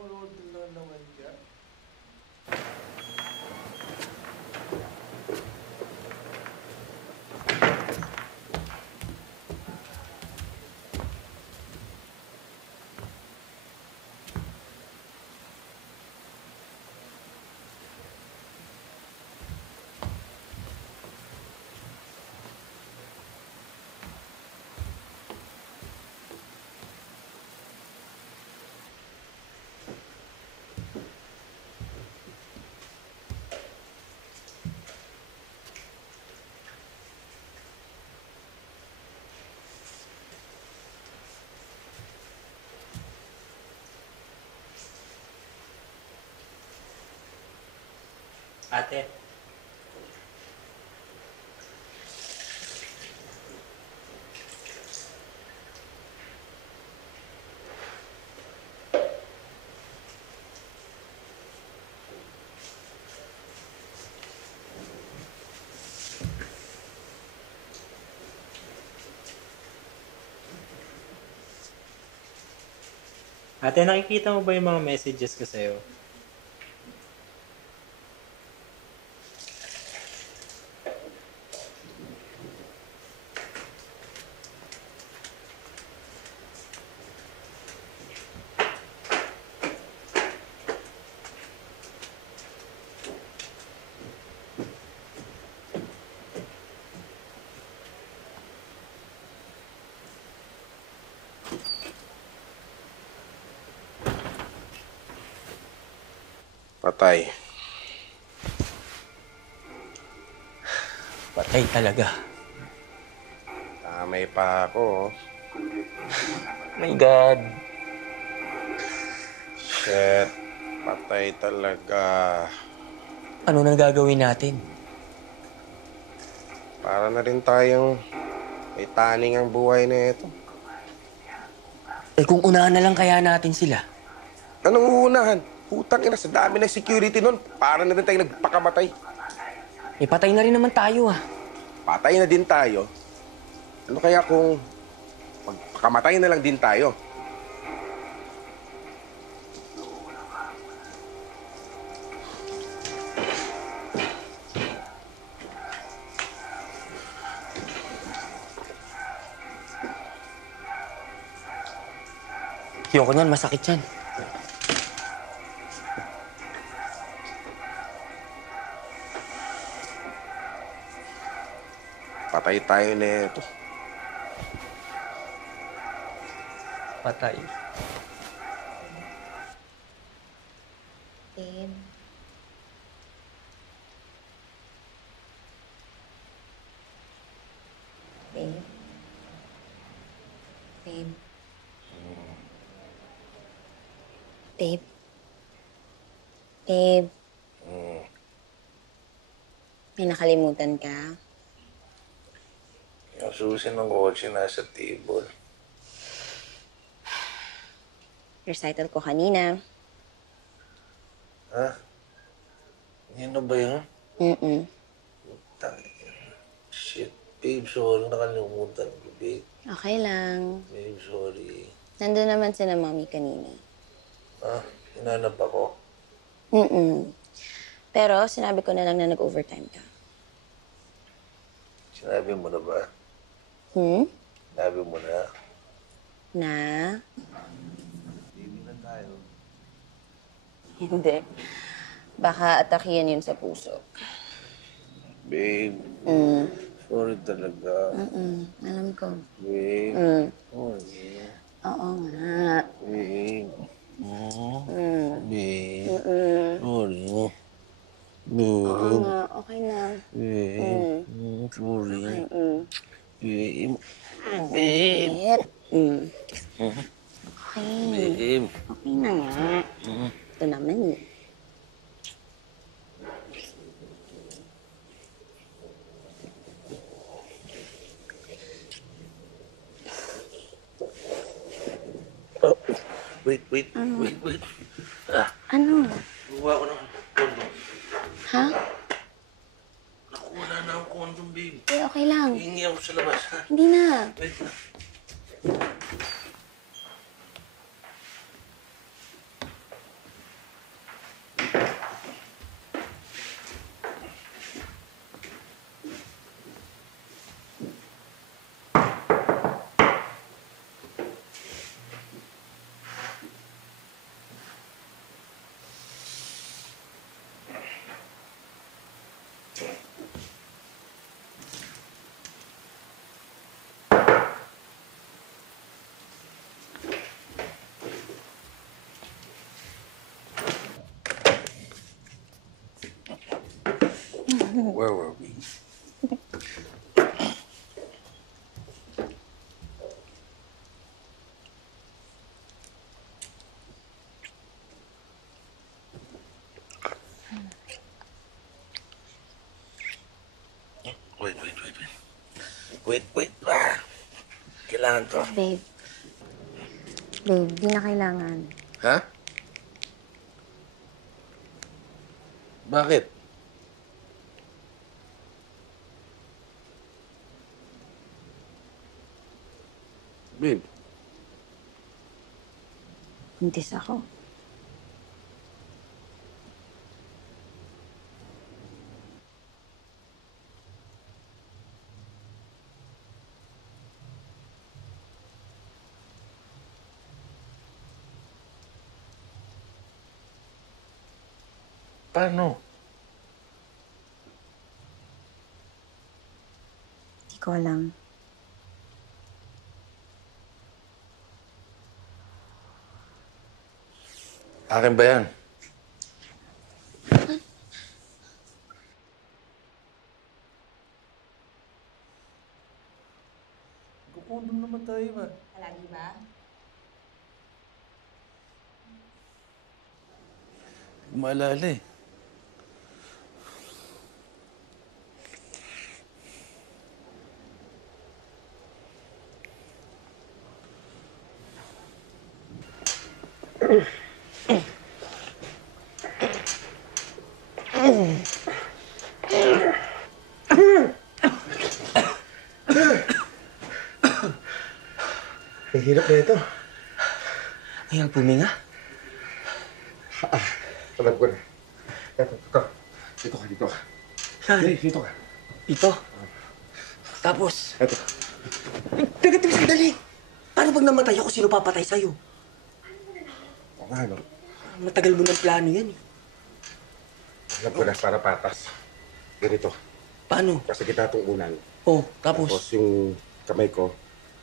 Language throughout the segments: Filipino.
Napapanood na naman siya. Ate. Ate, nakikita mo ba yung mga messages ko sa'yo? Patay. Patay talaga. Tamay pa ako. My God. Shit. Patay talaga. Ano nang gagawin natin? Para na rin tayong may taning ang buhay na ito. Eh kung unahan na lang kaya natin sila. Anong uunahan? Putang ina, sa dami ng security nun, para na rin tayo nagpakamatay. Eh patay na rin naman tayo ah. Patay na din tayo. Ano kaya kung magpakamatay na lang din tayo? Ayoko niyan, masakit yan. Patay tayo na ito. Patay. Babe. Babe. Babe. Babe. Babe. May nakalimutan ka? Yung susi ng kotse nasa table. Recital ko kanina. Ha? Yan na ba yun? Mm-mm. Shit, babe, sorry. Nakalimutan ko, babe. Okay lang. Babe, sorry. Nandun naman sila mami kanina. Ha? Hinanap ako. Mm-mm. Pero sinabi ko na lang na nag-overtime ka. Sinabi mo na ba? Hmm? Sinabi mo na. Na? Baby na tayo. Hindi. Baka atakiyan yun sa puso. Babe, Mm. sorry talaga. Alam ko. Babe, Mm. sorry. Oo nga. Babe. Oh, Mm. babe. Mm. Sorry. Oo Babe. nga. Okay na. Babe. Mm. Sorry. Okay. Mm. Babe. Babe. Wait. Mm. Okay. Babe. Okay na nga. Ito naman eh. Oh, wait. Ano? Wait. Ah, Ano? kuha ko ng condom. Ha? Wala na akong condom, babe. Eh, okay lang. Hihingi ako sa labas, ha? Hindi na. Wait lang. Where were we? Wait. Kailangan to. Babe. Babe, di na kailangan. Ha? Bakit? Babe, Buntis ako. paano? Di ko alam. Akin ba yan? Kukundom naman tayo ba? Palagi ba? Hindi ko maalala eh. Ang hirap na ito. Ayaw puminga. Alam ko na. Ito. Dito ka. Saan? Dito ka. Ito. Tapos, Ito. teka, sandali. Paano pag namatay ako, sino papatay sa'yo? O nga, no? Matagal mo ng plano yan eh. Alam ko na, para patas. Ganito. Paano? Kasi kita itong unan. Oh, Tapos tapos, yung kamay ko,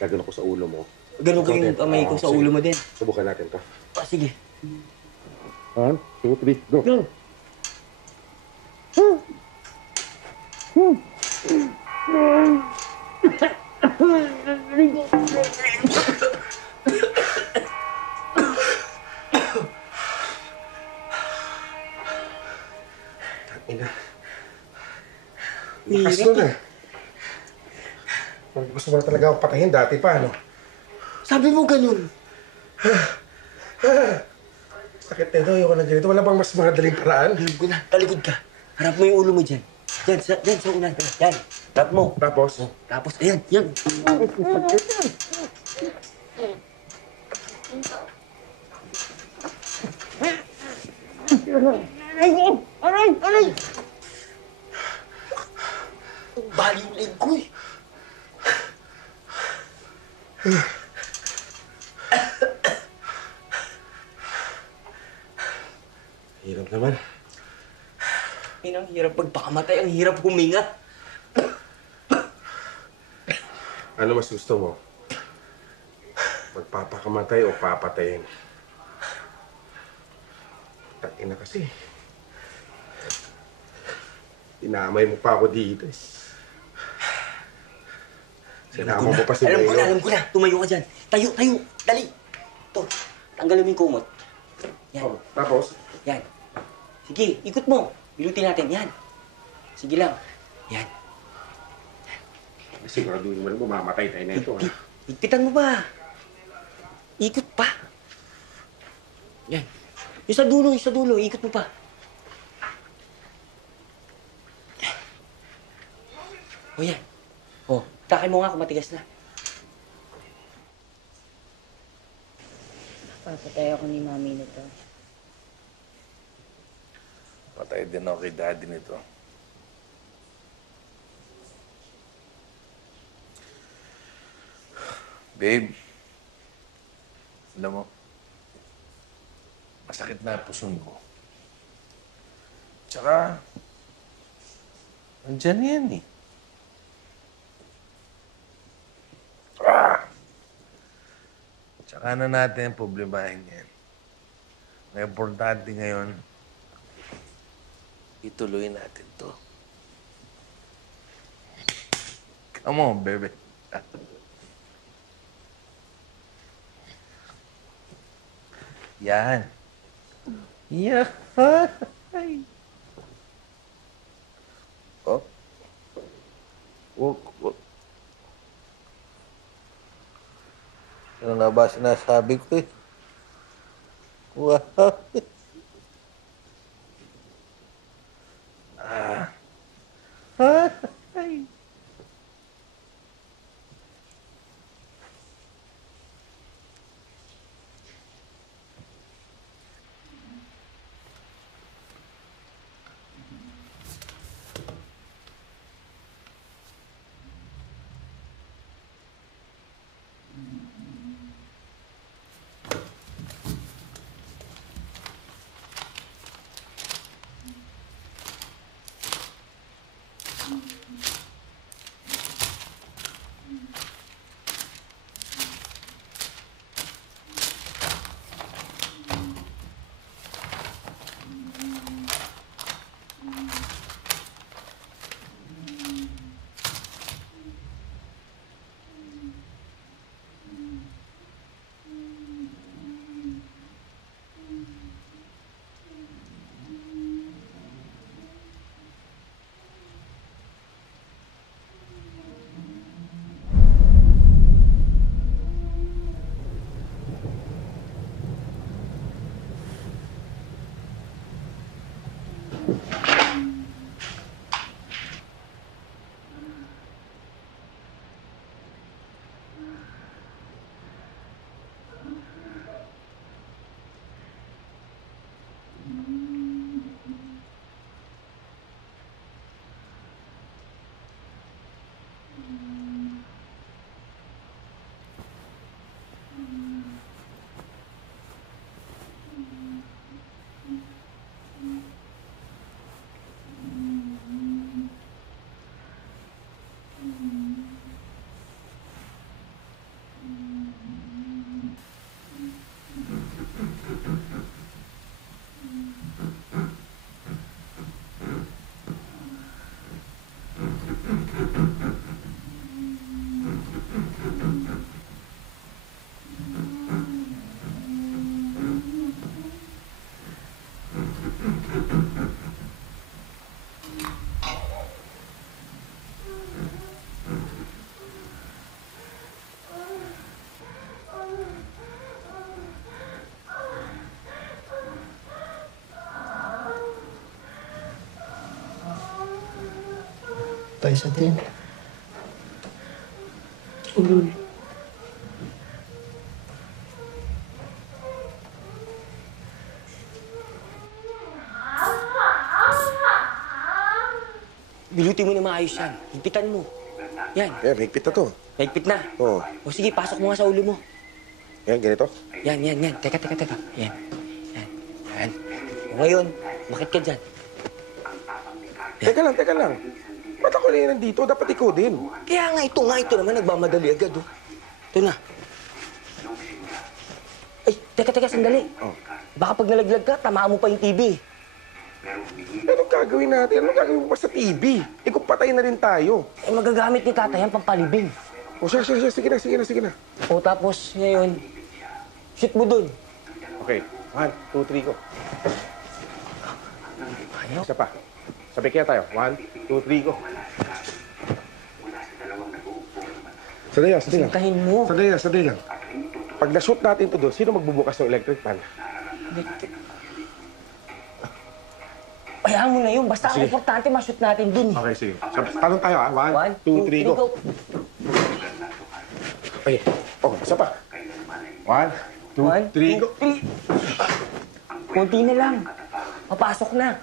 gagawin ko sa ulo mo. ganun ko yung Ikaw din. kamay ko sa Sige. ulo mo din. Subukan natin to. Ah, sige. 1, 2, 3, go! Go! Ina. Lakas nun eh. Gusto mo na talaga akong patayin dati pa, ano? Sabi mo ganun. Sakit na ito, ayoko na ganito. Wala bang mas madaling paraan? Alam ko na, talikod ka. Harap mo yung ulo mo dyan. Dyan sa unan. Yan. Harap mo. Tapos, Oh, tapos, ayan, yan. Bali yung leg ko eh. hirap naman. Ang hirap pagpakamatay, ang hirap huminga. Ano mas gusto mo? Magpapakamatay o papatayin? Takin na kasi. Inamay mo pa ako dito eh. Sinama mo pa si Belo. Alam ko na. Tumayo ka dyan. Tayo. Dali. Ito, tanggalin mo yung kumot. Yan. Oh, tapos, Yan. Sige, ikot mo. Bilutin natin. Yan. Sige lang. Yan. siguraduhin mo na mamamatay tayo na ito. Ha? Higpitan mo ba? Ikot pa. Yan. Yung sa dulo. Ikot mo pa. O yan. O, takay mo nga kung matigas na. Papatay ako ni Mami nito. Patay din ako kay daddy nito. Babe, alam mo, masakit na puson ko. Tsaka, andyan yan eh. Tsaka na natin problemahin yan. Ang importante ngayon, ituloy natin to. Come on, baby. Yan. Yeah. Oh. Oh. Ano na ba sinasabi ko eh? Wow. Ay. Tayo sa tin. Ulul. Bilutin mo na maayos yan. Higpitan mo. Yan. Yan, higpit na to. Higpit na. Oo. O sige, pasok mo nga sa ulo mo. Yan, ganito. Yan. Teka. Yan. O ngayon, bakit ka dyan? Teka lang. Ba't ako lang nandito? Dapat ikaw din. Kaya nga ito naman, nagmamadali agad, oh. Ito na. Ay, teka, sandali. Oh. Baka pag nalaglag ka, tamaan mo pa yung TV. Anong gagawin natin? Anong gagawin mo pa sa TV? Kung patay na rin tayo. Eh, magagamit ni tatay yan pampalibing. O siya. Sige na. O tapos, ngayon, shoot mo dun. Okay. 1, 2, 3, go. Ayaw. Isa pa. Sabi kaya tayo. 1, 2, 3, go. Sadaya. Sintahin mo. Sadaya. Pag na-shoot natin to doon, sino magbubukas ng electric fan? Hayaan mo na yun. Basta ang Sige. importante, ma-shoot natin dun. Okay, sige. Tanong tayo, ha? 1, 2, 3, go. Okay. Oh, isa pa. 1, 2, 3, go. Konti na lang. Papasok na.